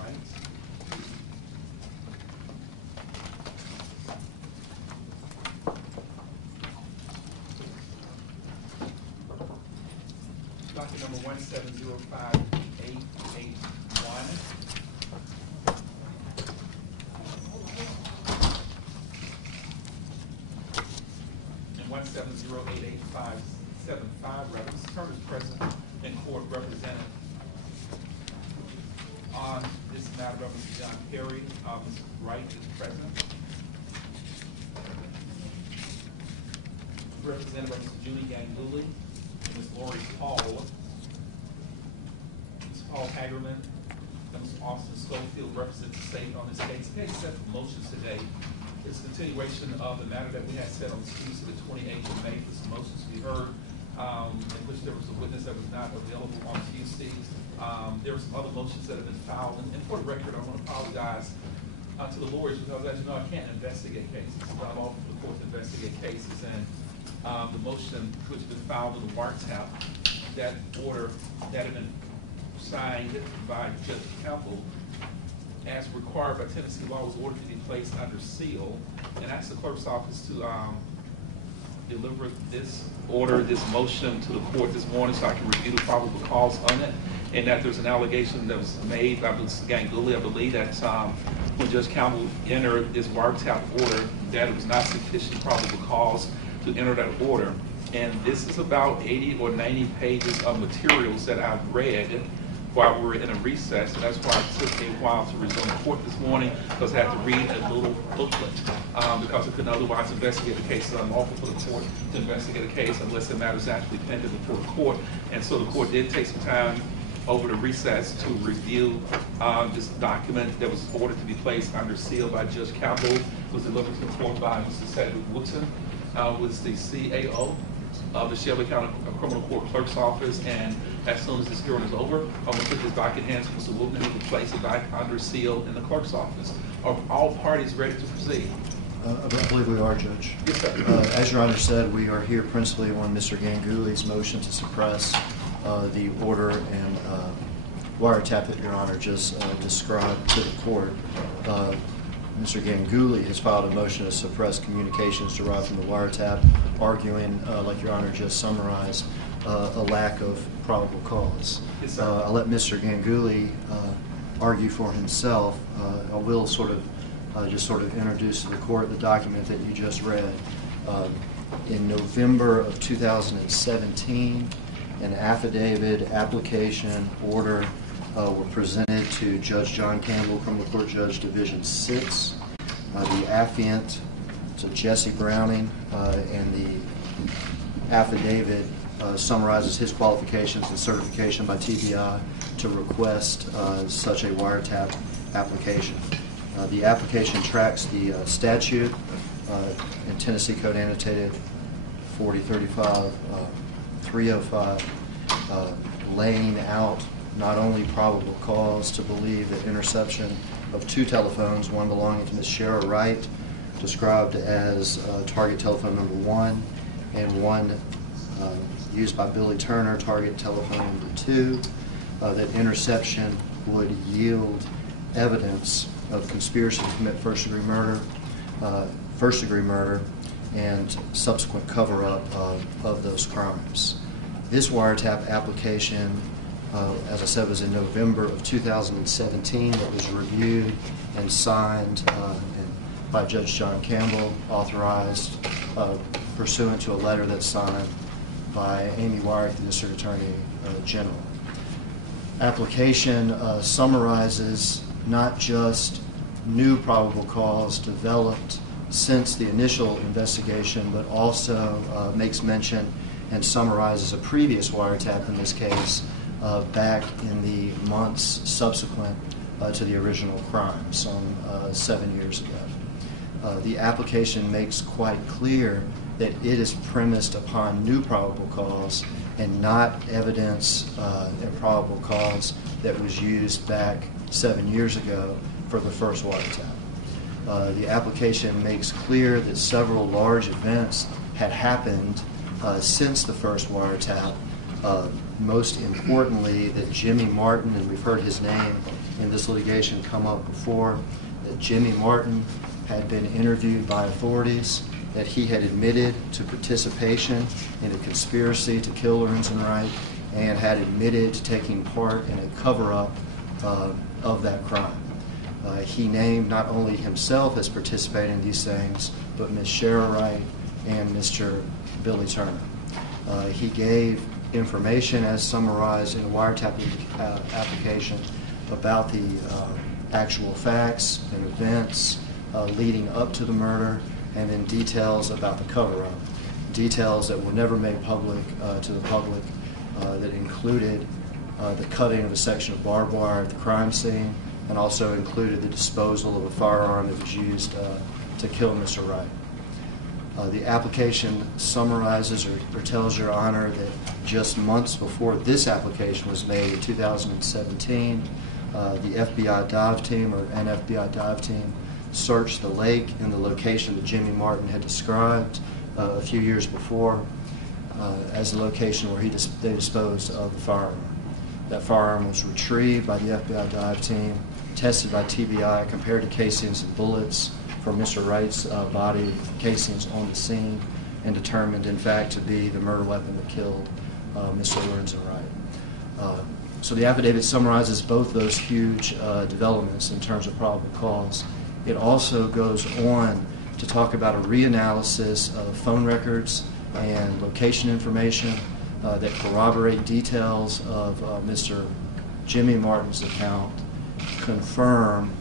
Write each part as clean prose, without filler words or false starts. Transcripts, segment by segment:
Wright. Docket number 1705881. And 1708875. Rather, Mr. Turner is present in court represented on this matter of Mr. John Perry. Mr. Wright is present. Represented by Mr. Julie Ganguly and Ms. Lori Paul. Ms. Paul Hagerman and Mr. Austin Schofield represent the state on this case. The case set for motions today is a continuation of the matter that we had set on Tuesday the 28th of May for some motions we heard, in which there was a witness that was not available on Tuesday. There were some other motions that have been filed, and for the record, I want to apologize to the lawyers because, as you know, I can't investigate cases. I'm off the court to investigate cases, and the motion which has been filed in the wiretap, that order that had been signed by Judge Campbell, as required by Tennessee law, was ordered to be placed under seal, and asked the clerk's office to deliver this order, this motion to the court this morning so I can review the probable cause on it, and that there's an allegation that was made by Mr. Ganguly, I believe, that when Judge Campbell entered this wiretap order, that it was not sufficient probable cause to enter that order. And this is about 80 or 90 pages of materials that I've read while we were in a recess, and that's why it took me a while to resume court this morning, because I had to read a little booklet, because I couldn't otherwise investigate the case. So I'm lawful for the court to investigate a case unless the matter is actually pending before the court. And so the court did take some time over the recess to review this document that was ordered to be placed under seal by Judge Campbell. It was delivered to the court by Mr. Cedric Woodson, who is the CAO of the Shelby County Criminal Court Clerk's Office, and as soon as this hearing is over, I'm going to put this docket in hands of Mr. Wooten, who will place it back under seal in the clerk's office. Are all parties ready to proceed? I believe we are, Judge. Yes, sir. As Your Honor said, we are here principally on Mr. Ganguly's motion to suppress the order and wiretap that Your Honor just described to the court. Mr. Ganguly has filed a motion to suppress communications derived from the wiretap, arguing, like Your Honor just summarized, a lack of probable cause. Yes, sir. I'll let Mr. Ganguly argue for himself. I will just introduce to the court the document that you just read. In November of 2017, an affidavit, application, order were presented to Judge John Campbell, Criminal Court Judge Division 6. The affiant, so Jesse Browning, and the affidavit summarizes his qualifications and certification by TBI to request such a wiretap application. The application tracks the statute in Tennessee Code Annotated 4035-305, laying out not only probable cause to believe that interception of two telephones, one belonging to Ms. Sherra Wright, described as target telephone number 1, and one used by Billy Turner, target telephone number 2, that interception would yield evidence of conspiracy to commit first-degree murder, and subsequent cover-up of those crimes. This wiretap application, as I said, was in November of 2017. It was reviewed and signed by Judge John Campbell, authorized pursuant to a letter that's signed by Amy Wyrick, the District Attorney General. Application summarizes not just new probable cause developed since the initial investigation, but also makes mention and summarizes a previous wiretap in this case back in the months subsequent to the original crime, some 7 years ago. The application makes quite clear that it is premised upon new probable cause and not evidence and probable cause that was used back 7 years ago for the first wiretap. The application makes clear that several large events had happened since the first wiretap. Most importantly, that Jimmy Martin, and we've heard his name in this litigation come up before, that Jimmy Martin had been interviewed by authorities, that he had admitted to participation in a conspiracy to kill Lorenzen Wright, and had admitted to taking part in a cover-up of that crime. He named not only himself as participating in these things, but Ms. Sherra Wright and Mr. Billy Turner. He gave information as summarized in a wiretap application about the actual facts and events leading up to the murder, and then details about the cover-up. Details that were never made public to the public that included the cutting of a section of barbed wire at the crime scene, and also included the disposal of a firearm that was used to kill Mr. Wright. The application summarizes or tells Your Honor that just months before this application was made in 2017, the FBI dive team, or an FBI dive team, searched the lake in the location that Jimmy Martin had described a few years before as the location where they disposed of the firearm. That firearm was retrieved by the FBI dive team, tested by TBI, compared to casings and bullets from Mr. Wright's body, casings on the scene, and determined, in fact, to be the murder weapon that killed Mr. Lorenzen Wright. So the affidavit summarizes both those huge developments in terms of probable cause. It also goes on to talk about a reanalysis of phone records and location information that corroborate details of Mr. Jimmy Martin's account, confirm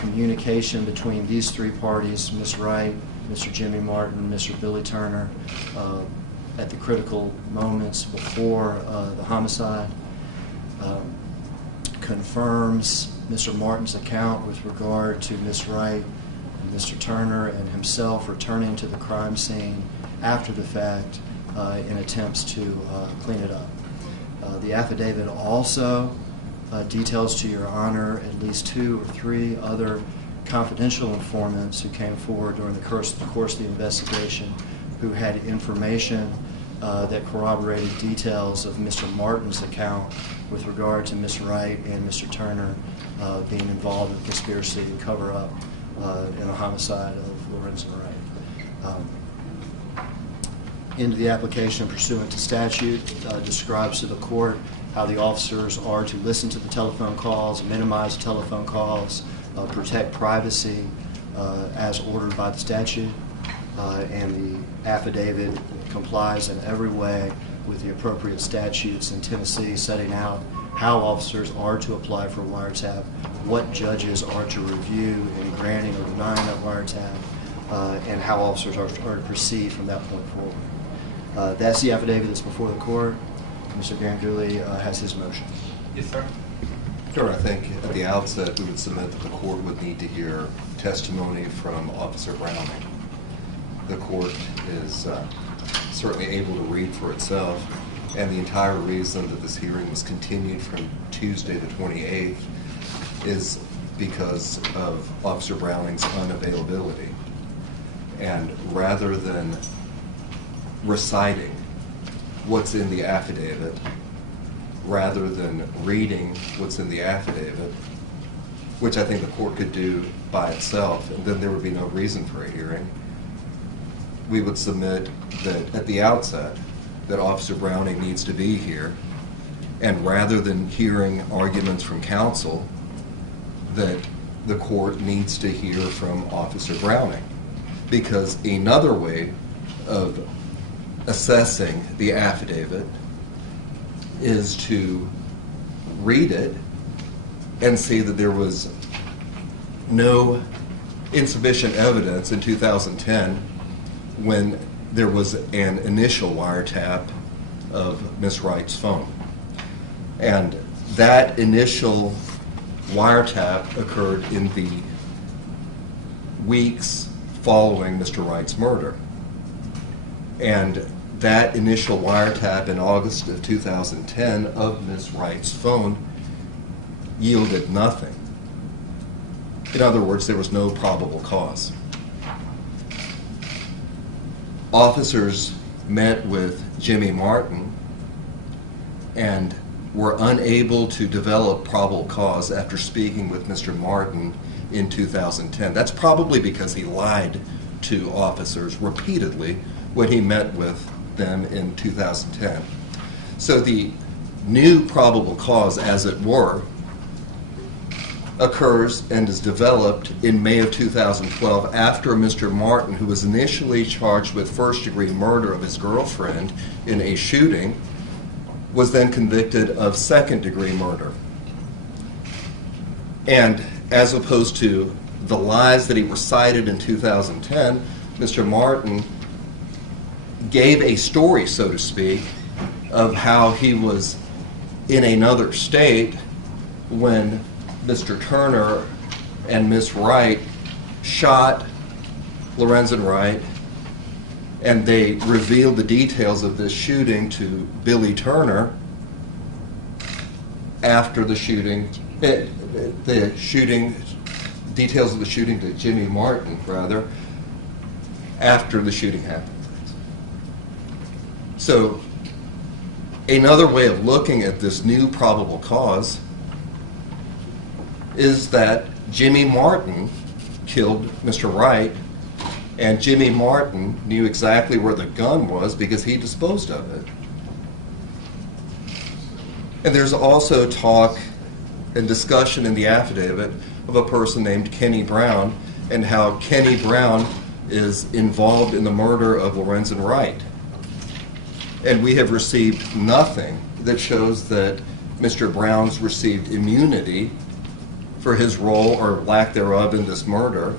communication between these three parties, Ms. Wright, Mr. Jimmy Martin, Mr. Billy Turner, at the critical moments before the homicide, confirms Mr. Martin's account with regard to Ms. Wright, Mr. Turner, and himself returning to the crime scene after the fact in attempts to clean it up. The affidavit also details to Your Honor at least 2 or 3 other confidential informants who came forward during the course of the investigation, who had information that corroborated details of Mr. Martin's account with regard to Ms. Wright and Mr. Turner being involved in a conspiracy to cover up in a homicide of Lorenzen Wright. Into the application pursuant to statute describes to the court how the officers are to listen to the telephone calls, minimize telephone calls, protect privacy as ordered by the statute, and the affidavit complies in every way with the appropriate statutes in Tennessee, setting out how officers are to apply for a wiretap, what judges are to review in granting or denying that wiretap, and how officers are to proceed from that point forward. That's the affidavit that's before the court. Mr. Ganguly has his motion. Yes, sir. Sure, I think at the outset we would submit that the court would need to hear testimony from Officer Browning. The court is certainly able to read for itself, and the entire reason that this hearing was continued from Tuesday the 28th is because of Officer Browning's unavailability. And rather than reciting what's in the affidavit, rather than reading what's in the affidavit, which I think the court could do by itself, and then there would be no reason for a hearing, we would submit that at the outset that Officer Browning needs to be here, and rather than hearing arguments from counsel, that the court needs to hear from Officer Browning. Because another way of assessing the affidavit is to read it and see that there was no insufficient evidence in 2010 when there was an initial wiretap of Ms. Wright's phone. And that initial wiretap occurred in the weeks following Mr. Wright's murder. And that initial wiretap in August of 2010 of Ms. Wright's phone yielded nothing. In other words, there was no probable cause. Officers met with Jimmy Martin and were unable to develop probable cause after speaking with Mr. Martin in 2010. That's probably because he lied to officers repeatedly when he met with them in 2010. So the new probable cause, as it were, occurs and is developed in May of 2012 after Mr. Martin, who was initially charged with first-degree murder of his girlfriend in a shooting, was then convicted of second-degree murder. And as opposed to the lies that he recited in 2010, Mr. Martin gave a story, so to speak, of how he was in another state when Mr. Turner and Miss Wright shot Lorenzen Wright, and they revealed the details of this shooting to Billy Turner after the shooting, details of the shooting to Jimmy Martin, rather, after the shooting happened. So, another way of looking at this new probable cause is that Jimmy Martin killed Mr. Wright, and Jimmy Martin knew exactly where the gun was because he disposed of it. And there's also talk and discussion in the affidavit of a person named Kenny Brown and how Kenny Brown is involved in the murder of Lorenzen Wright. And we have received nothing that shows that Mr. Brown's received immunity for his role or lack thereof in this murder.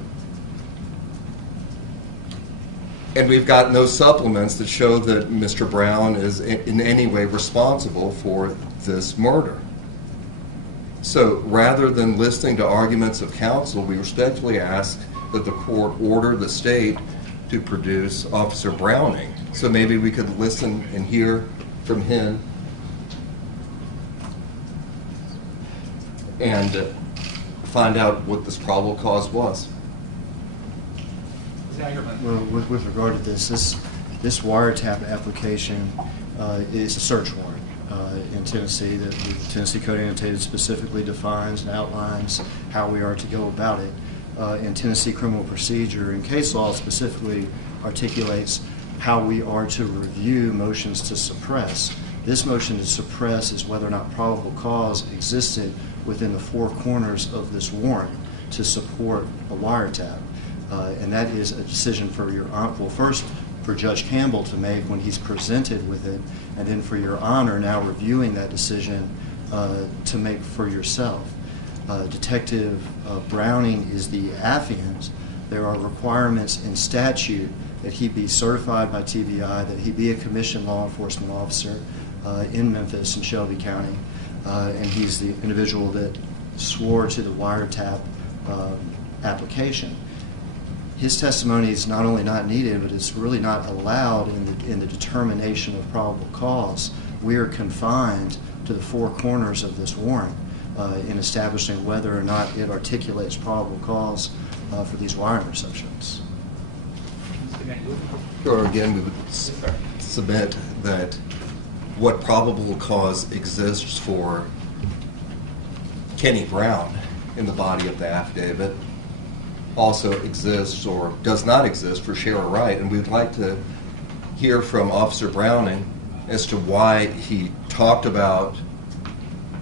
And we've got no supplements that show that Mr. Brown is in any way responsible for this murder. So rather than listening to arguments of counsel, we respectfully ask that the court order the state to produce Officer Browning. So maybe we could listen and hear from him and find out what this probable cause was. Well, with regard to this wiretap application is a search warrant in Tennessee that the Tennessee Code Annotated specifically defines and outlines how we are to go about it. And Tennessee criminal procedure and case law specifically articulates how we are to review motions to suppress. This motion to suppress is whether or not probable cause existed within the four corners of this warrant to support a wiretap. And that is a decision for your well, first for Judge Campbell to make when he's presented with it, and then for your honor now reviewing that decision to make for yourself. Detective Browning is the affiant. There are requirements in statute that he be certified by TBI, that he be a commissioned law enforcement officer in Memphis and Shelby County, and he's the individual that swore to the wiretap application. His testimony is not only not needed, but it's really not allowed in the determination of probable cause. We are confined to the four corners of this warrant in establishing whether or not it articulates probable cause for these wire interceptions. Or again, we would submit that what probable cause exists for Kenny Brown in the body of the affidavit also exists or does not exist for Sherra Wright, and we'd like to hear from Officer Browning as to why he talked about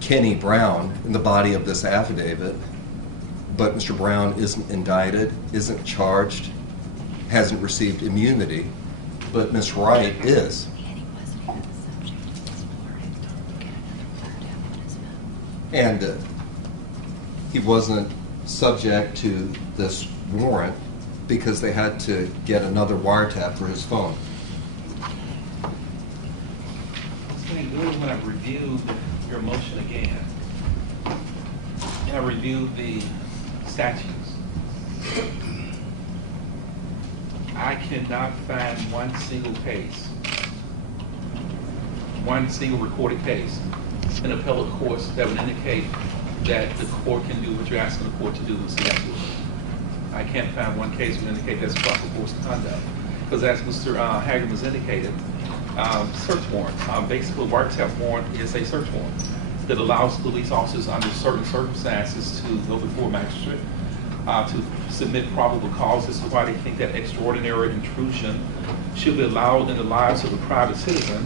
Kenny Brown in the body of this affidavit, but Mr. Brown isn't indicted, isn't charged, hasn't received immunity, but Miss Wright is. And he wasn't subject to this warrant because they had to get another wiretap for his phone. When I reviewed your motion again, and I reviewed the statutes, I cannot find one single case, one single recorded case in appellate courts that would indicate that the court can do what you're asking the court to do in statute. I can't find one case that would indicate that's proper course of conduct. Because as Mr. Haggard was indicated, search warrant, basically a wiretap warrant is a search warrant. that allows police officers under certain circumstances to go before a magistrate to submit probable cause as to why they think that extraordinary intrusion should be allowed in the lives of a private citizen.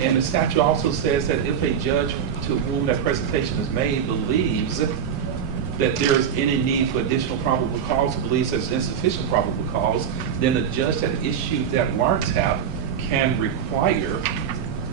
And the statute also says that if a judge to whom that presentation is made believes that there is any need for additional probable cause, or believes there's insufficient probable cause, then the judge that issued that wiretap can require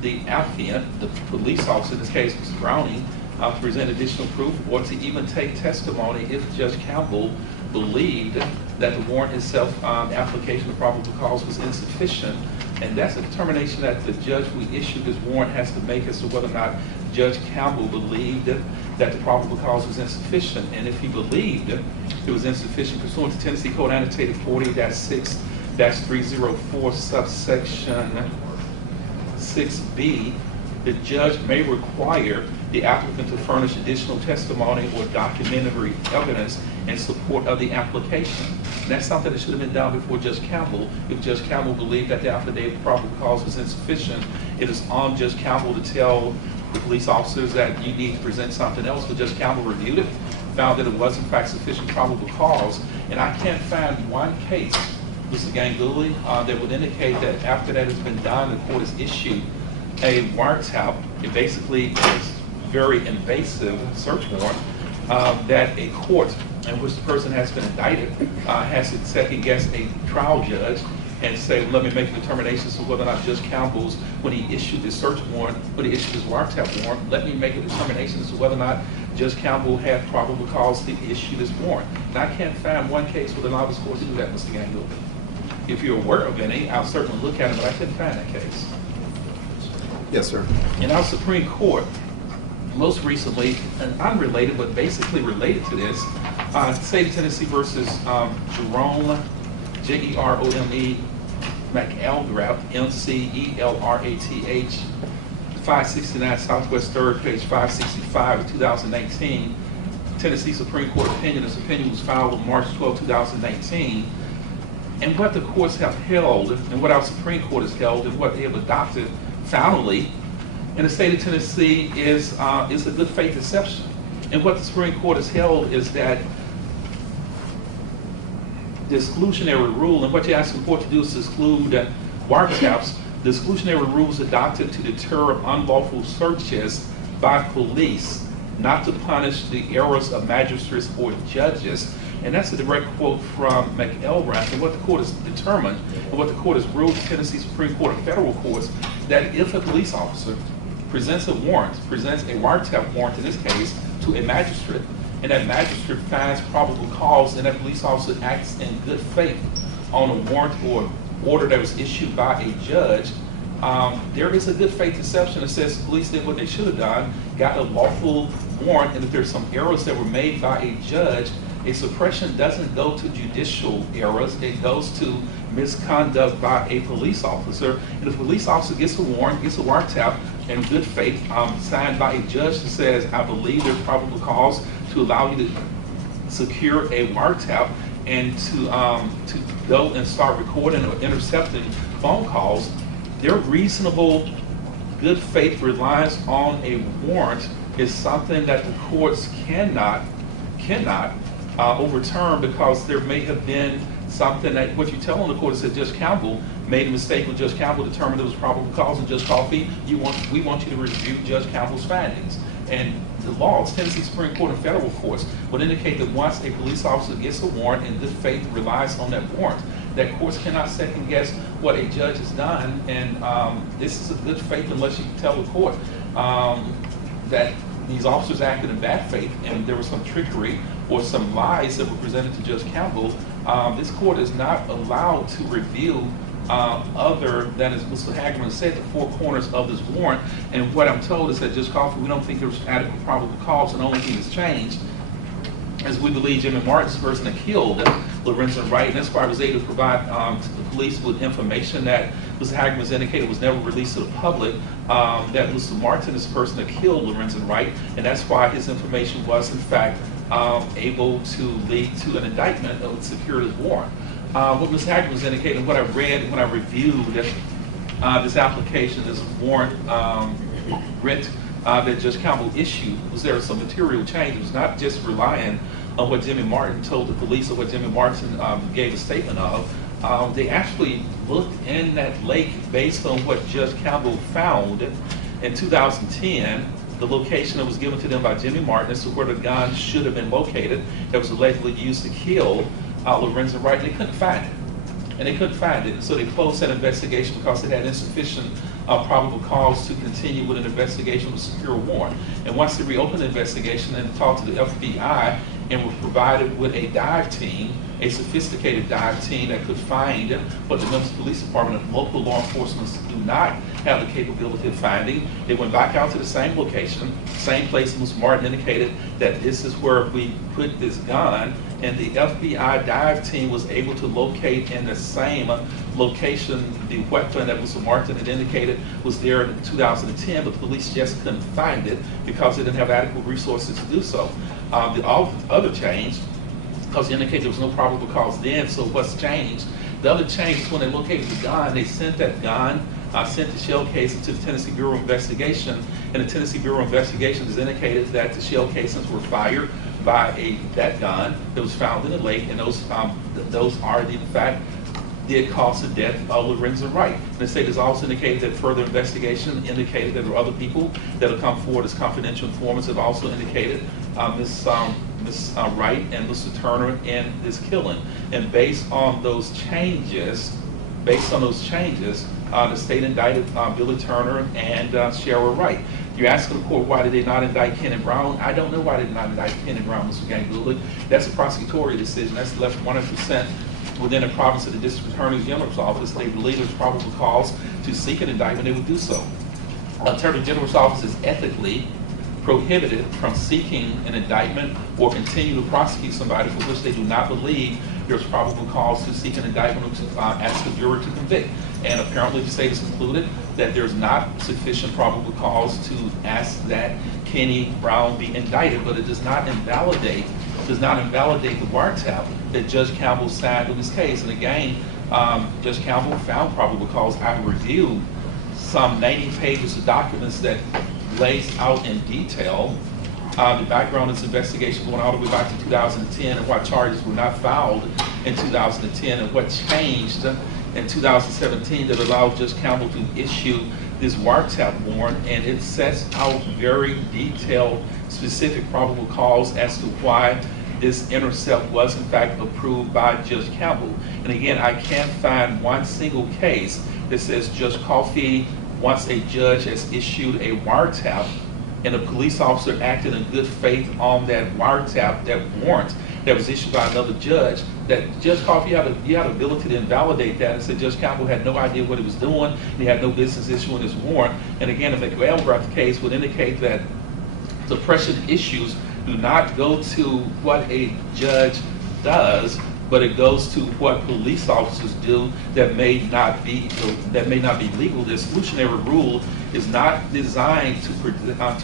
the applicant, the police officer, in this case Mr. Browning, to present additional proof or to even take testimony if Judge Campbell believed that the warrant itself, application of probable cause, was insufficient. And that's a determination that the judge who issued this warrant has to make as to whether or not Judge Campbell believed that the probable cause was insufficient. And if he believed it was insufficient, pursuant to Tennessee Code Annotated 40-6-304 subsection 6B, the judge may require the applicant to furnish additional testimony or documentary evidence in support of the application. And that's something that should have been done before Judge Campbell. If Judge Campbell believed that the affidavit of probable cause was insufficient, it is on Judge Campbell to tell the police officers that you need to present something else. But Judge Campbell reviewed it, found that it was in fact sufficient probable cause, and I can't find one case, Mr. Ganguly, that would indicate that after that has been done, the court has issued a wiretap. It basically is very invasive search warrant that a court in which the person has been indicted has to second guess a trial judge and say, let me make determinations of whether or not Judge Campbell's, when he issued this search warrant, when he issued his wiretap warrant, let me make a determination as to whether or not Judge Campbell had probable cause to issue this warrant. And I can't find one case where the law was forced to do that, Mr. Ganguly. If you're aware of any, I'll certainly look at it, but I couldn't find that case. Yes, sir. In our Supreme Court, most recently, and unrelated, but basically related to this, State of Tennessee versus Jerome, Jerome McElrath, McElrath, 569 Southwest 3rd, page 565 of 2019, Tennessee Supreme Court opinion. This opinion was filed on March 12, 2019. And what the courts have held, and what our Supreme Court has held, and what they have adopted finally in the state of Tennessee is a good faith exception. And what the Supreme Court has held is that the exclusionary rule, and what you're asking the court to do is to exclude wiretaps, the exclusionary rules adopted to deter unlawful searches by police, not to punish the errors of magistrates or judges. And that's a direct quote from McElrath. And what the court has determined, and what the court has ruled, the Tennessee Supreme Court and federal courts, that if a police officer presents a warrant, presents a wiretap warrant in this case, to a magistrate, and that magistrate finds probable cause, and that police officer acts in good faith on a warrant or order that was issued by a judge, there is a good faith exception that says the police did what they should have done, got a lawful warrant, and if there's some errors that were made by a judge, a suppression doesn't go to judicial errors, it goes to misconduct by a police officer. And if a police officer gets a warrant, gets a wiretap in good faith, signed by a judge that says, I believe there's probable cause to allow you to secure a wiretap and to go and start recording or intercepting phone calls, their reasonable good faith reliance on a warrant is something that the courts cannot overturn, because there may have been something that what you tell on the court is that Judge Campbell made a mistake when Judge Campbell determined there was probable cause, and Judge Coffey, we want you to review Judge Campbell's findings. And the laws, Tennessee Supreme Court and federal courts, would indicate that once a police officer gets a warrant and good faith relies on that warrant, that courts cannot second guess what a judge has done. And this is a good faith unless you tell the court that these officers acted in bad faith and there was some trickery or some lies that were presented to Judge Campbell. This court is not allowed to review other than, as Mr. Hagerman said, the four corners of this warrant. And what I'm told is that Judge Coffey, we don't think there was adequate probable cause, and the only thing that's changed is we believe Jimmy Martin's the person that killed Lorenzen Wright, and that's why I was able to provide to the police with information that Mr. Hagerman's indicated was never released to the public, that Mr. Martin is the person that killed Lorenzen Wright, and that's why his information was in fact able to lead to an indictment that would secure his warrant. What Mr. Hagerman was indicating, what I read and when I reviewed this application, this warrant writ that Judge Campbell issued was there some material change. It was not just relying on what Jimmy Martin told the police or what Jimmy Martin gave a statement of. They actually looked in that lake based on what Judge Campbell found in 2010, the location that was given to them by Jimmy Martin as to where the gun should have been located that was allegedly used to kill Lorenzen Wright. They couldn't find it. And they couldn't find it. So they closed that investigation because they had insufficient probable cause to continue with an investigation with a secure warrant. And once they reopened the investigation and talked to the FBI and were provided with a dive team, a sophisticated dive team that could find what the Memphis Police Department and local law enforcement do not have the capability of finding, they went back out to the same location, same place Mr. Martin indicated that this is where we put this gun, and the FBI dive team was able to locate in the same location the weapon that Mr. Martin had indicated was there in 2010, but the police just couldn't find it because they didn't have adequate resources to do so. The other change, because they indicated there was no probable cause then, so what's changed? The other change is when they located the gun, they sent that gun, sent the shell casing to the Tennessee Bureau of Investigation, and the Tennessee Bureau of Investigation has indicated that the shell casings were fired by that gun that was found in the lake, and those are, in fact, did cause the death of Lorenzen Wright. And the state has also indicated that further investigation indicated that there were other people that have come forward as confidential informants have also indicated Ms. Wright and Mr. Turner in this killing. And based on those changes, the state indicted Billy Turner and Sherra Wright. You're asking the court, why did they not indict Kenny Brown? I don't know why they did not indict Kenny Brown, Mr. Ganguly. That's a prosecutorial decision. That's left 100% within the province of the District Attorney General's office. They believe there's probable cause to seek an indictment, they would do so. Attorney General's office is ethically prohibited from seeking an indictment or continue to prosecute somebody for which they do not believe there's probable cause to seek an indictment or to ask the jury to convict. And apparently the state has concluded that there's not sufficient probable cause to ask that Kenny Brown be indicted, but it does not invalidate the wiretap that Judge Campbell signed in this case. And again, Judge Campbell found probable cause. I reviewed some 90 pages of documents that lays out in detail the background of this investigation going all the way back to 2010 and what charges were not filed in 2010 and what changed in 2017 that allowed Judge Campbell to issue this wiretap warrant, and it sets out very detailed, specific probable cause as to why this intercept was in fact approved by Judge Campbell. And again, I can't find one single case that says Judge Coffey, once a judge has issued a wiretap and a police officer acted in good faith on that wiretap, that warrant that was issued by another judge, that Judge Coffey had the ability to invalidate that and said Judge Campbell had no idea what he was doing, and he had no business issuing this warrant. And again, the McElrath case would indicate that suppression issues do not go to what a judge does, but it goes to what police officers do that may not be legal. The exclusionary rule is not designed to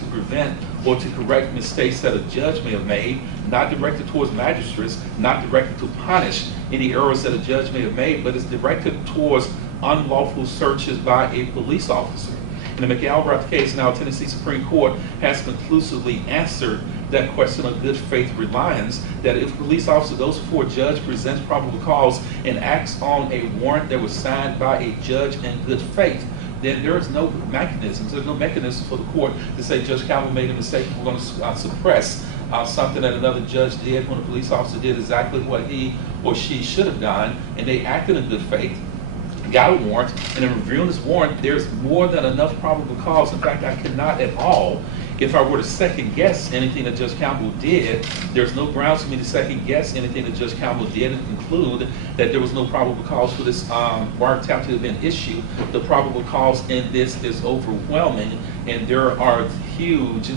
prevent or to correct mistakes that a judge may have made, not directed towards magistrates, not directed to punish any errors that a judge may have made, but it's directed towards unlawful searches by a police officer. In the McElrath case, now Tennessee Supreme Court has conclusively answered that question of good faith reliance, that if a police officer goes before a judge, presents probable cause, and acts on a warrant that was signed by a judge in good faith, then there is no mechanism for the court to say Judge Campbell made a mistake and we're going to suppress something that another judge did when a police officer did exactly what he or she should have done, and they acted in good faith, got a warrant, and in reviewing this warrant, there's more than enough probable cause. In fact, I cannot at all, if I were to second guess anything that Judge Campbell did, there's no grounds for me to second guess anything that Judge Campbell did and conclude that there was no probable cause for this wiretap to have been issued. The probable cause in this is overwhelming, and there are huge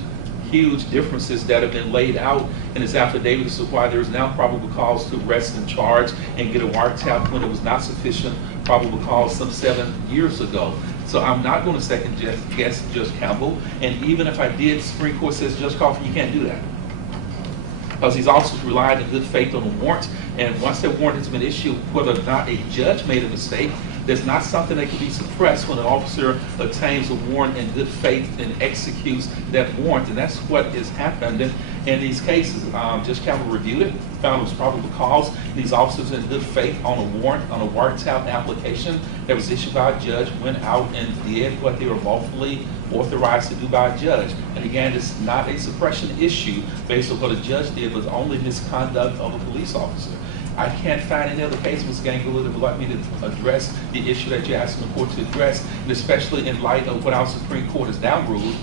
differences that have been laid out in his affidavit as to why there is now probable cause to arrest and charge and get a wiretap when it was not sufficient probable cause some 7 years ago. So I'm not going to second guess Judge Campbell, and even if I did, Supreme Court says, Judge Coffey, you can't do that. Because he's also relied in good faith on a warrant, and once that warrant has been issued, whether or not a judge made a mistake, There's not something that can be suppressed when an officer obtains a warrant in good faith and executes that warrant, and that's what has happened in these cases. Judge Campbell reviewed it, found it was probable cause. These officers in good faith on a warrant, on a wiretap application that was issued by a judge, went out and did what they were lawfully authorized to do by a judge. And again, it's not a suppression issue based on what a judge did, but only misconduct of a police officer. I can't find any other case, Mr. Gangula, that would like me to address the issue that you're asking the court to address, and especially in light of what our Supreme Court has now ruled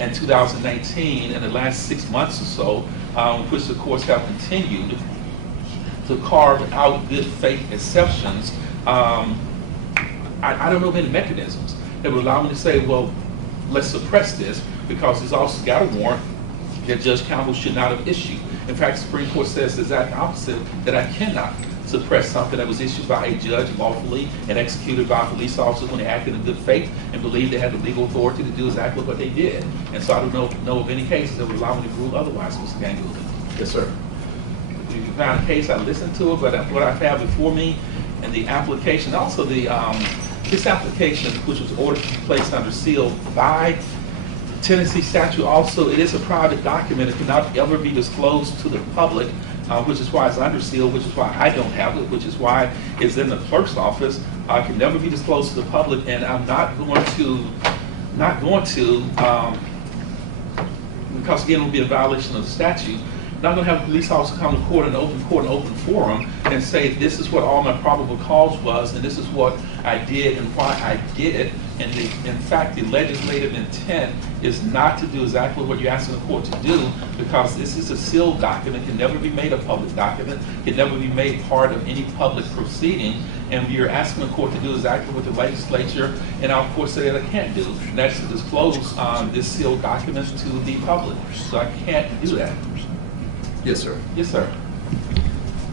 in 2019 and the last 6 months or so, which the courts have continued to carve out good faith exceptions. I don't know of any mechanisms that would allow me to say, well, let's suppress this because this officer's got a warrant that Judge Campbell should not have issued. In fact, the Supreme Court says the exact opposite, that I cannot suppress something that was issued by a judge lawfully and executed by police officers when they acted in good faith and believed they had the legal authority to do exactly what they did. And so I don't know of any cases that would allow me to rule otherwise, Mr. Gangula. Yes, sir. If you found a case, I listened to it, but what I have before me and the application, also this application, which was ordered to be placed under seal by Tennessee statute, also it is a private document. It cannot ever be disclosed to the public, which is why it's under seal, which is why I don't have it, which is why it's in the clerk's office. It can never be disclosed to the public, and I'm not going to, because again it will be a violation of the statute. I'm not going to have a police officer come to court in an open forum and say this is what all my probable cause was and this is what I did and why I did it. And in fact, the legislative intent is not to do exactly what you're asking the court to do, because this is a sealed document, can never be made a public document, can never be made part of any public proceeding. And you're asking the court to do exactly what the legislature and our court say that I can't do, and that's to disclose this sealed document to the public. So I can't do that. Yes, sir. Yes, sir.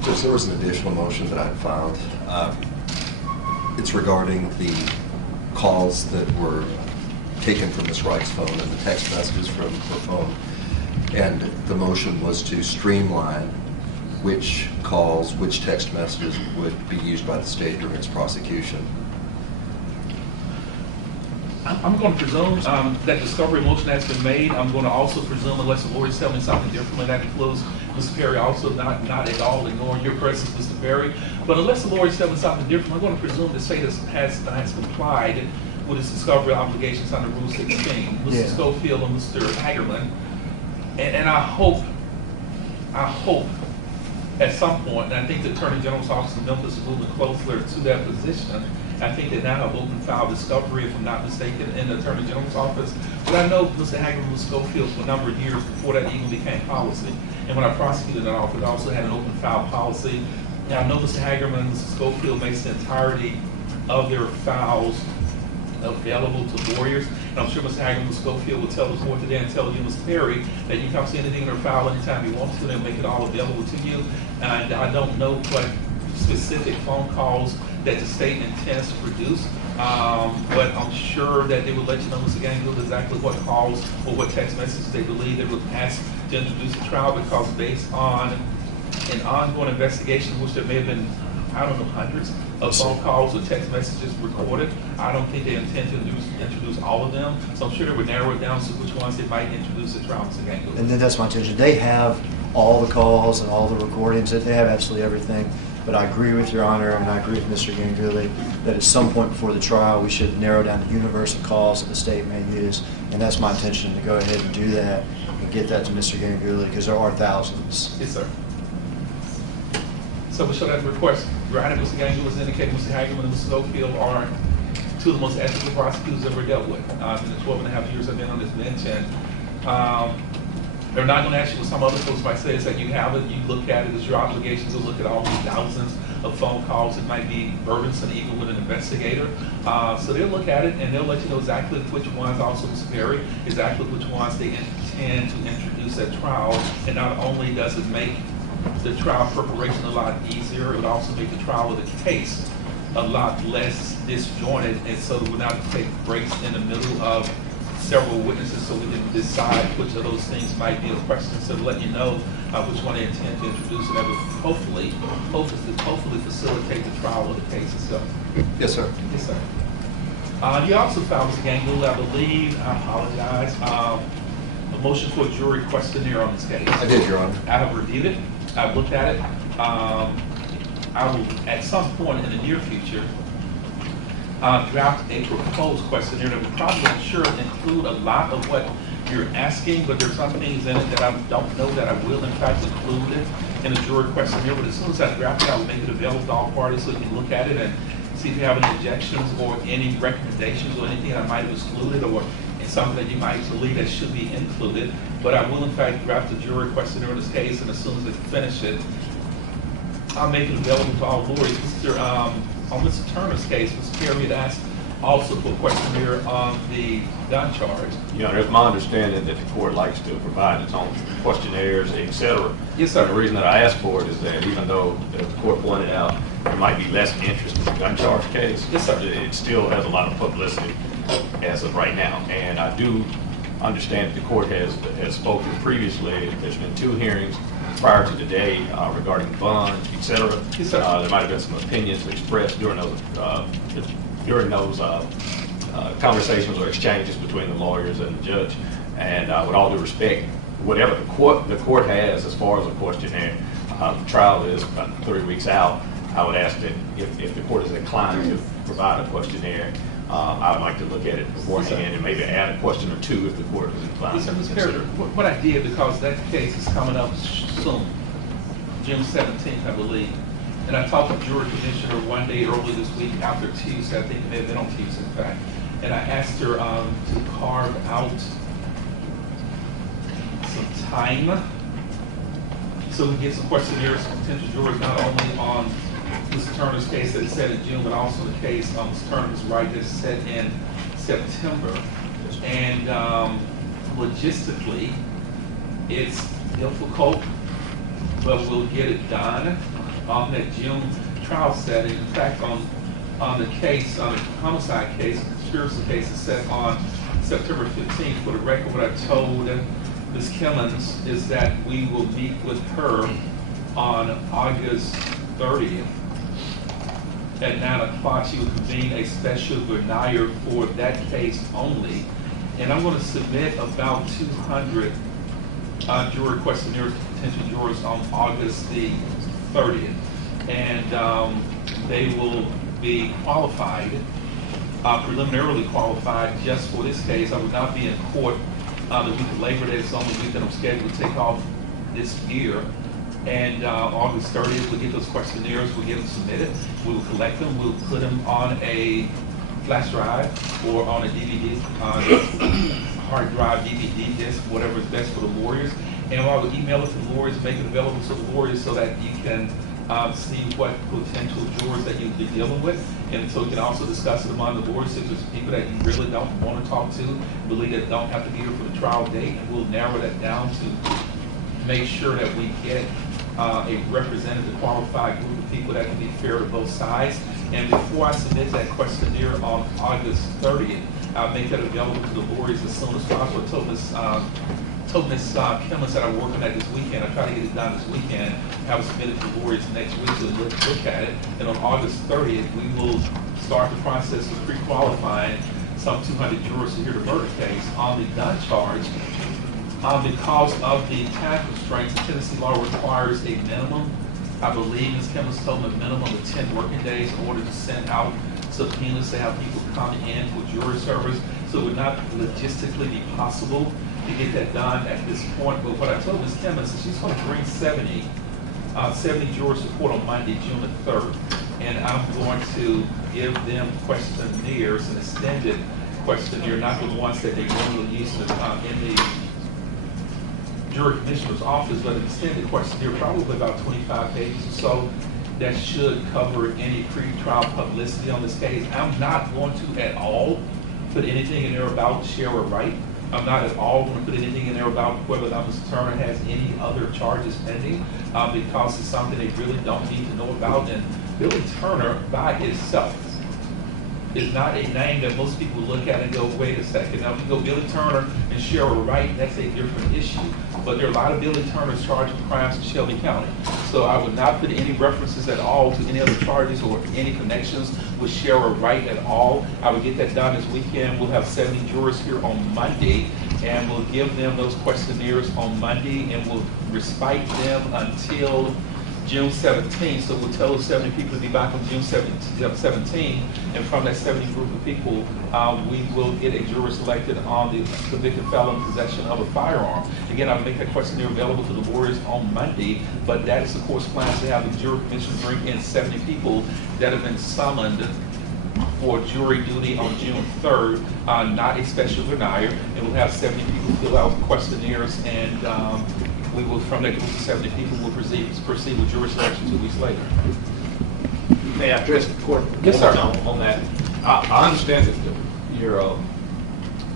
Judge, there was an additional motion that I found. It's regarding the calls that were taken from Ms. Wright's phone and the text messages from her phone. And the motion was to streamline which calls, which text messages would be used by the state during its prosecution. I'm going to presume that discovery motion has been made. I'm going to also presume, unless the lawyers tell me something different, that includes Mr. Perry also not at all ignoring your presence, Mr. Perry. But unless the lawyers tell me something different, I'm going to presume the state has complied with its discovery obligations under Rule 16. Mr. Schofield and Mr. Hagerman, and I hope at some point, and I think the Attorney General's Office in Memphis is moving closer to that position. I think they now have open file discovery, if I'm not mistaken, in the Attorney General's office. But I know Mr. Hagerman was Schofield for a number of years before that even became policy. And when I prosecuted that office, I also had an open file policy. Now I know Mr. Hagerman and Mr. Schofield makes the entirety of their files available to lawyers. And I'm sure Mr. Hagerman and Mr. Schofield will tell the court today and tell you, Mr. Perry, that you come see anything in their file anytime you want to, and they'll make it all available to you. And I don't know what specific phone calls that the state intends to produce, but I'm sure that they would let you know, Mr. Gangula, exactly what calls or what text messages they believe they would ask to introduce a trial, because based on an ongoing investigation, which there may have been, I don't know, hundreds of phone calls or text messages recorded, I don't think they intend to introduce all of them. So I'm sure they would narrow it down to which ones they might introduce a trial, Mr. Gangula. And then that's my intention. They have all the calls and all the recordings. They have absolutely everything. But I agree with Your Honor, and I agree with Mr. Gangula, that at some point before the trial, we should narrow down the universe of calls that the state may use. And that's my intention, to go ahead and do that and get that to Mr. Gangula, because there are thousands. Yes, sir. So we show that request. Your Honor, Mr. Gangula has indicated Mr. Hagerman and Mr. Schofield are two of the most ethical prosecutors ever dealt with in the 12.5 years I've been on this bench. And they're not going to ask you what some other folks might say. Is that you have it, you look at it, it's your obligation to look at all these thousands of phone calls. It might be burdensome even with an investigator. So they'll look at it and they'll let you know exactly which ones, also Mr. Perry, exactly which ones they intend to introduce at trial. And not only does it make the trial preparation a lot easier, it would also make the trial of the case a lot less disjointed, and so that we're not to take breaks in the middle of several witnesses so we can decide which of those things might be a question, so to let you know which one they intend to introduce, and that would hopefully facilitate the trial of the case itself. Yes, sir. Yes, sir. You also filed, Mr. Gangle, I believe, I apologize, a motion for a jury questionnaire on this case. I did, Your Honor. I have reviewed it. I've looked at it. I will, at some point in the near future, draft a proposed questionnaire that will probably, I'm sure, include a lot of what you're asking, but there's some things in it that I don't know that I will, in fact, include it in a jury questionnaire. But as soon as I draft it, I will make it available to all parties so you can look at it and see if you have any objections or any recommendations or anything I might have excluded or something that you might believe that should be included. But I will, in fact, draft a jury questionnaire in this case, and as soon as I finish it, I'll make it available to all lawyers. On Mr. Turner's case, Ms. Perry had asked also for a questionnaire on the gun charge. You know, it's my understanding that the court likes to provide its own questionnaires, et cetera. Yes, sir. The reason that I asked for it is that even though the court pointed out there might be less interest in the gun charge case, yes, sir, it still has a lot of publicity as of right now. And I do understand that the court has spoken previously. There's been 2 hearings prior to today regarding bonds, et cetera. Yes, sir. There might have been some opinions expressed during those conversations or exchanges between the lawyers and the judge. And with all due respect, whatever the court has as far as a questionnaire, the trial is about 3 weeks out. I would ask that if the court is inclined to provide a questionnaire, I would like to look at it beforehand and maybe add a question or 2 if the court is inclined. Yes, sir, to Ms. consider. Perry, what I did, because that case is coming up soon, June 17th, I believe, and I talked to the jury commissioner one day early this week after Tuesday, I think it may have been on Tuesday, in fact, and I asked her to carve out some time so we can get some questionnaires from potential jurors, not only on Mr. Turner's case that's set in June, but also the case on Mr. Turner's right that's set in September. And logistically, it's difficult, but we'll get it done on that June trial setting. In fact, on the case, on the homicide case, the conspiracy case is set on September 15th. For the record, what I told Ms. Kimmons is that we will meet with her on August 30th. At 9 o'clock, she will convene a special venire for that case only. And I'm going to submit about 200 jury questionnaires to potential jurors on August the 30th. And they will be qualified, preliminarily qualified just for this case. I would not be in court the week of Labor Day. It's the only week that I'm scheduled to take off this year. And August 30th, we'll get those questionnaires, we'll get them submitted, we will collect them, we'll put them on a flash drive or on a DVD, hard drive, DVD disc, whatever is best for the lawyers. And I will email it to the lawyers, make it available to the lawyers so that you can see what potential jurors that you'll be dealing with. And so you can also discuss it among the lawyers if there's people that you really don't want to talk to, believe that don't have to be here for the trial date, and we'll narrow that down to make sure that we get a representative qualified group of people that can be fair to both sides. And before I submit that questionnaire on August 30th, I'll make that available to the lawyers as soon as possible. I told Ms. Kimmons that I'm working at this weekend. I try to get it done this weekend, have it submitted to the lawyers next week to look at it. And on August 30th, we will start the process of pre-qualifying some 200 jurors to hear the murder case on the gun charge. Because of the time constraints, the Tennessee law requires a minimum, I believe Ms. Kimmons told me a minimum of 10 working days in order to send out subpoenas to have people come in for jury service. So it would not logistically be possible to get that done at this point. But what I told Ms. Kimmons is she's going to bring 70 jurors to court on Monday, June the 3rd. And I'm going to give them questionnaires, an extended questionnaire, not the ones that they normally use in the jury commissioner's office, but an extended questionnaire, probably about 25 pages or so, that should cover any pre-trial publicity on this case. I'm not going to at all put anything in there about Sherra Wright. I'm not at all going to put anything in there about whether or not Mr. Turner has any other charges pending, because it's something they really don't need to know about. And Billy Turner by itself is not a name that most people look at and go, wait a second. Now, if you go Billy Turner and Sherra Wright, that's a different issue. But there are a lot of Billy Turners charged with crimes in Shelby County. So I would not put any references at all to any other charges or any connections with Sherra Wright at all. I would get that done this weekend. We'll have 70 jurors here on Monday, and we'll give them those questionnaires on Monday, and we'll respite them until June 17th. So we'll tell those 70 people to be back on June 17th, and from that 70 group of people, we will get a jury selected on the convicted felon possession of a firearm. Again, I'll make that questionnaire available to the warriors on Monday, but that is, of course, plans to have the jury commission bring in 70 people that have been summoned for jury duty on June 3rd, not a special denier, and we'll have 70 people fill out questionnaires, and we will, from that group of 70 people, will proceed with jury selection 2 weeks later. May I address the court? Yes, sir. On that, I understand that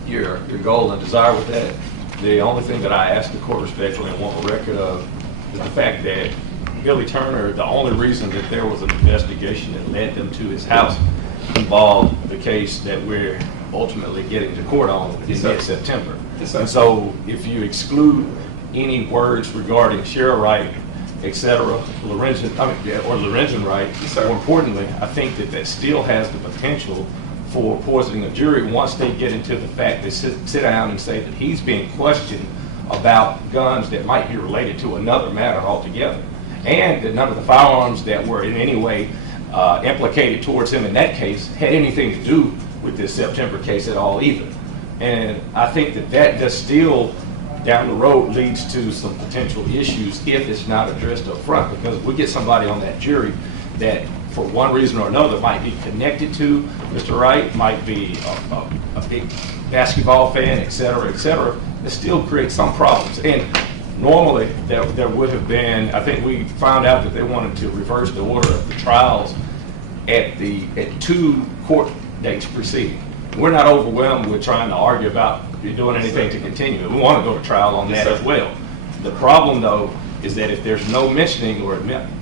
your goal and desire with that. The only thing that I ask the court respectfully and want a record of is the fact that Billy Turner, the only reason that there was an investigation that led them to his house involved the case that we're ultimately getting to court on in mid-September. Yes, and so if you exclude any words regarding Sherra Wright, etc., Lorenzen Wright, yes, more importantly, I think that still has the potential for poisoning a jury once they get into the fact they sit down and say that he's being questioned about guns that might be related to another matter altogether, and that none of the firearms that were in any way implicated towards him in that case had anything to do with this September case at all either. And I think that just still down the road leads to some potential issues if it's not addressed up front, because we get somebody on that jury that for one reason or another might be connected to Mr. Wright, might be a big basketball fan, et cetera, it still creates some problems. And normally there would have been, I think we found out that they wanted to reverse the order of the trials at 2 court dates preceding. We're not overwhelmed with trying to argue about doing anything to continue. We want to go to trial on that as well. The problem, though, is that if there's no mentioning or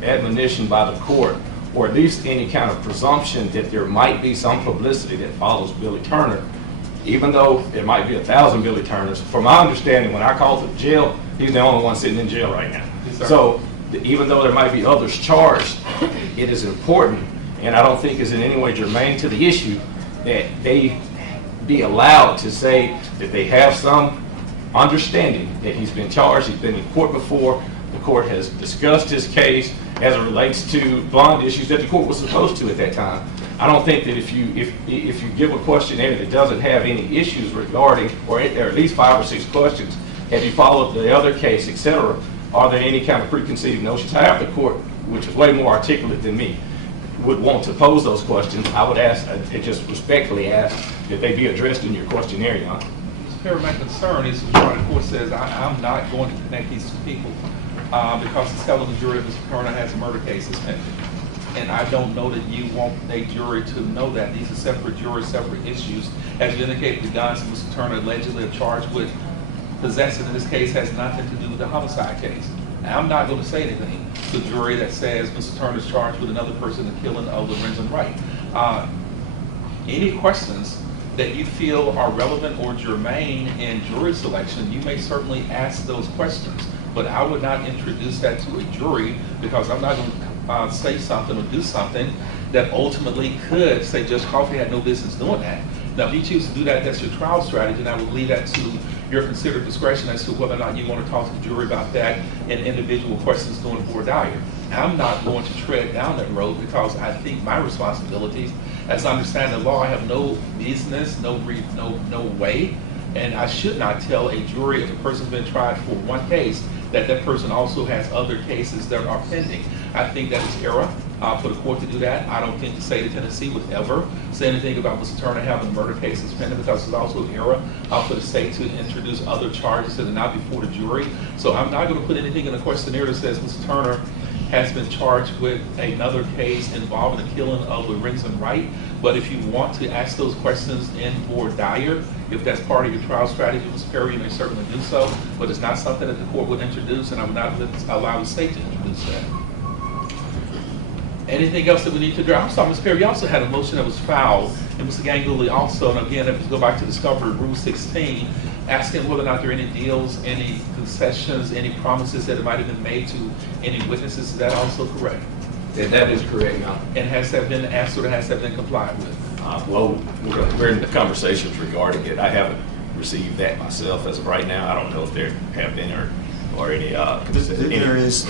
admonition by the court, or at least any kind of presumption that there might be some publicity that follows Billy Turner, even though there might be 1,000 Billy Turners, from my understanding, when I called the jail, he's the only one sitting in jail right now. Yes, so even though there might be others charged, it is important, and I don't think is in any way germane to the issue, that they be allowed to say that they have some understanding that he's been charged, he's been in court before, the court has discussed his case as it relates to bond issues that the court was supposed to at that time. I don't think that if you give a questionnaire that doesn't have any issues regarding, or at least 5 or 6 questions, have you followed the other case, etc., are there any kind of preconceived notions? However, the court, which is way more articulate than me, would want to pose those questions, I would ask, just respectfully ask, that they be addressed in your questionnaire, Your Honor. Mr. Perry, my concern is why the court says I'm not going to connect these 2 people because it's telling the jury that Mr. Turner has murder cases pending. And I don't know that you want a jury to know that. These are separate juries, separate issues. As you indicated, the guns that Mr. Turner allegedly charged with possessing in this case has nothing to do with the homicide case. Now, I'm not going to say anything to the jury that says Mr. Turner is charged with another person in the killing of Lorenzen Wright. Any questions that you feel are relevant or germane in jury selection, you may certainly ask those questions. But I would not introduce that to a jury because I'm not going to say something or do something that ultimately could say Judge Coffey had no business doing that. Now, if you choose to do that, that's your trial strategy, and I would leave that to your considered discretion as to whether or not you want to talk to the jury about that in individual questions going forward. I'm not going to tread down that road because I think my responsibilities, as I understand the law, I have no business, no way, and I should not tell a jury if a person's been tried for one case that that person also has other cases that are pending. I think that is error for the court to do that. I don't think the state of Tennessee would ever say anything about Mr. Turner having murder cases pending because it's also error for the state to introduce other charges that are not before the jury. So I'm not going to put anything in the questionnaire that says Mr. Turner has been charged with another case involving the killing of Lorenzen Wright. But if you want to ask those questions in for Dyer, if that's part of your trial strategy, Mr. Perry, you may certainly do so. But it's not something that the court would introduce, and I would not allow the state to introduce that. Anything else that we need to address? I'm sorry, Ms. Perry, you also had a motion that was filed, and Mr. Ganguly also, and again, if you go back to discovery rule 16, asking whether or not there are any deals, any concessions, any promises that might have been made to any witnesses. Is that also correct? That is correct, Your Honor. And has that been answered or has that been complied with? Well, we're in the conversations regarding it. I haven't received that myself as of right now. I don't know if there have been or any. There is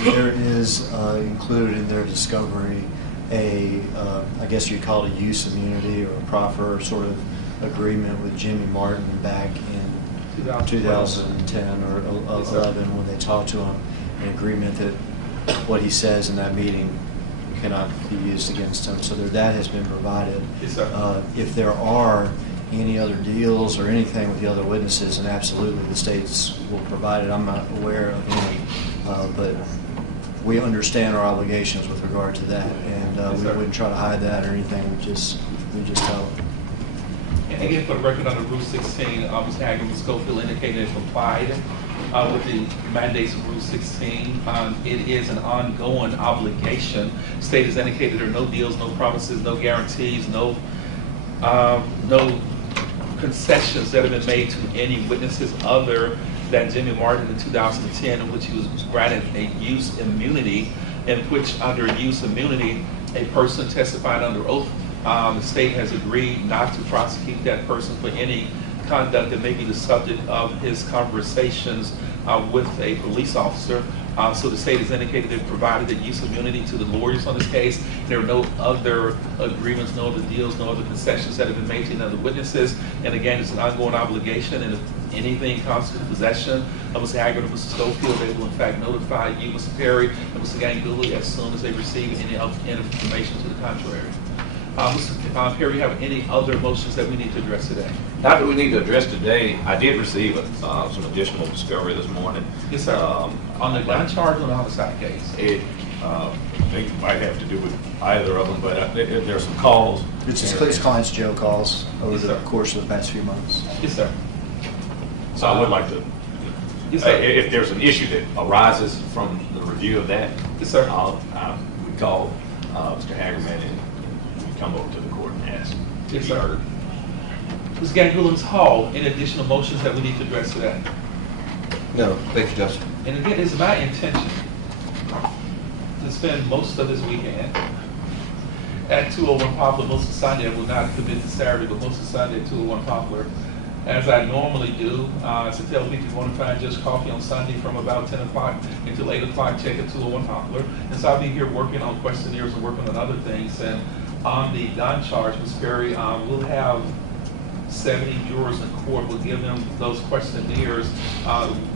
included in their discovery I guess you'd call it a use immunity or a proffer sort of agreement with Jimmy Martin back in 2010 or 11 when they talked to him, an agreement that what he says in that meeting cannot be used against him. So that has been provided. Yes, sir. If there are any other deals or anything with the other witnesses, and absolutely the states will provide it. I'm not aware of any, but we understand our obligations with regard to that, and we wouldn't try to hide that or anything. We just tell them. And again, for the record, under Rule 16, Mr. Hagan and Schofield indicated they complied with the mandates of Rule 16. It is an ongoing obligation. The state has indicated there are no deals, no promises, no guarantees, no concessions that have been made to any witnesses other than Jimmy Martin in 2010, in which he was granted a use immunity, in which under use immunity, a person testified under oath. The state has agreed not to prosecute that person for any conduct that may be the subject of his conversations with a police officer. So the state has indicated they've provided the use immunity to the lawyers on this case. There are no other agreements, no other deals, no other concessions that have been made to any other witnesses. And again, it's an ongoing obligation, and if anything constitutes possession of Mr. Haggard or Mr. Schofield, they will in fact notify you, Mr. Perry, and Mr. Ganguly as soon as they receive any information to the contrary. Mr. Perry, you have any other motions that we need to address today? Not that we need to address today. I did receive some additional discovery this morning. Yes, sir. On the gun charge or the homicide case? I think it might have to do with either of them, but there are some calls. It's his client's jail calls over Yes, the sir. course of the past few months. Yes, sir. So I would like to, Yes, sir. if there's an issue that arises from the review of that, Yes, sir. we call Mr. Hagerman and we come over to the court and ask to Yes, be sir. heard. Ms. Ganguly, Ms. Hall, any additional motions that we need to address today? No, thank you, Justice. And again, it's my intention to spend most of this weekend at 201 Poplar. Most of Sunday, I will not commit to Saturday, but most of Sunday at 201 Poplar, as I normally do, to tell people if you want to find just coffee on Sunday from about 10 o'clock until 8 o'clock, check at 201 Poplar. And so I'll be here working on questionnaires and working on other things. And on the gun charge, Ms. Perry, we'll have 70 jurors in court. Will give them those questionnaires.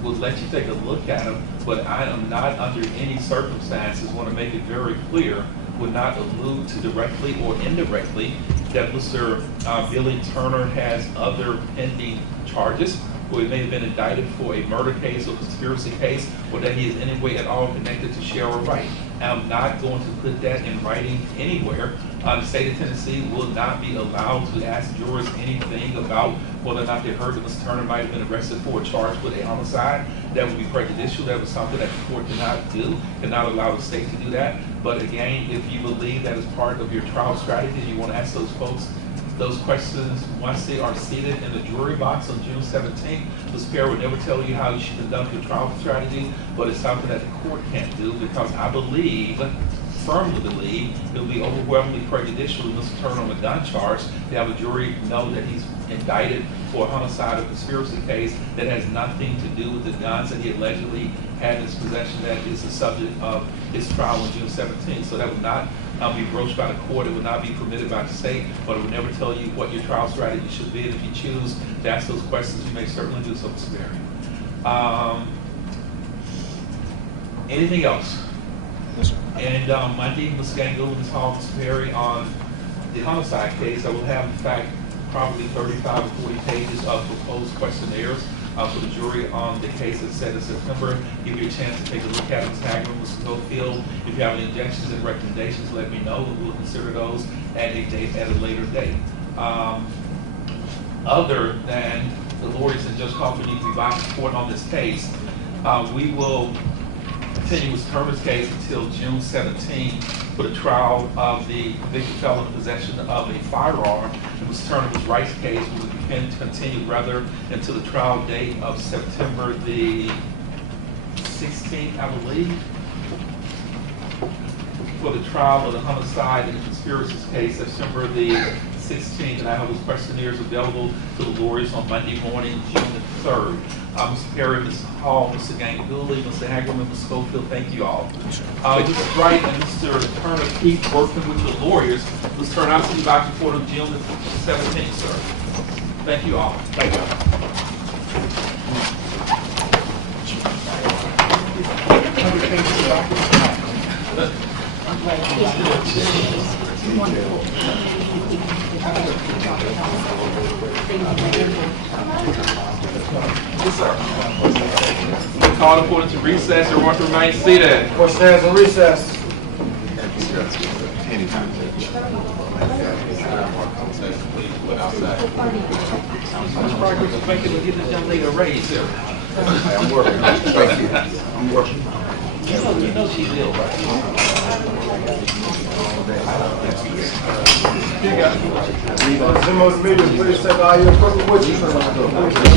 We'll let you take a look at them, but I am not under any circumstances, want to make it very clear, would not allude to directly or indirectly that Mr. Billy Turner has other pending charges, or he may have been indicted for a murder case or conspiracy case, or that he is in any way at all connected to Sherra Wright. I'm not going to put that in writing anywhere. The state of Tennessee will not be allowed to ask jurors anything about whether or not they heard that Mr. Turner might have been arrested for a charge with a homicide. That would be prejudicial. That was something that the court cannot do, cannot allow the state to do that. But again, if you believe that is part of your trial strategy, you want to ask those folks those questions once they are seated in the jury box on June 17th. Ms. Perry would never tell you how you should conduct your trial strategy, but it's something that the court can't do because I firmly believe it will be overwhelmingly prejudicial to Mr. Turner on the gun charge to have a jury know that he's indicted for a homicide or conspiracy case that has nothing to do with the guns that he allegedly had in his possession that is the subject of his trial on June 17th. So that would not be broached by the court. It would not be permitted by the state, but it would never tell you what your trial strategy should be. And if you choose to ask those questions, you may certainly do so, Mr. Perry. Anything else? Yes, sir. And Monday, Ms. Ganguly, Ms. Hall, Mr. Perry, on the homicide case, I will have, in fact, probably 35 or 40 pages of proposed questionnaires for the jury on the case that's set in September. Give you a chance to take a look at it, Ms. Hager, Mr. Schofield. If you have any objections and recommendations, let me know, and we'll consider those at a later date. Other than the lawyers and Judge Coffey need to be back in court on this case, we will continue Ms. Turner's case until June 17th for the trial of the convicted felon in possession of a firearm. Ms. Turner, Ms. Wright's case will continue rather until the trial date of September the 16th, I believe, for the trial of the homicide and conspiracies case, September the 16th, and I have those questionnaires available to the lawyers on Monday morning, June the 3rd. Mr. Perry, Ms. Hall, Mr. Gangouli, Mr. Hagerman, Ms. Schofield, thank you all. Mr. Wright and Mr. Turner keep working with the lawyers. Mr. Turner, I'll see you back before the June the 17th, sir. Thank you all. Thank you. Yes, sir. Call the court into recess. Everyone to remain seated. Court stands in recess. Anytime. Mr. Parker, thank you for getting this young lady a raise here. I'm working. Thank you. I'm working. You know she's ill, right? Zimmer's meeting, please take all your equipment with you.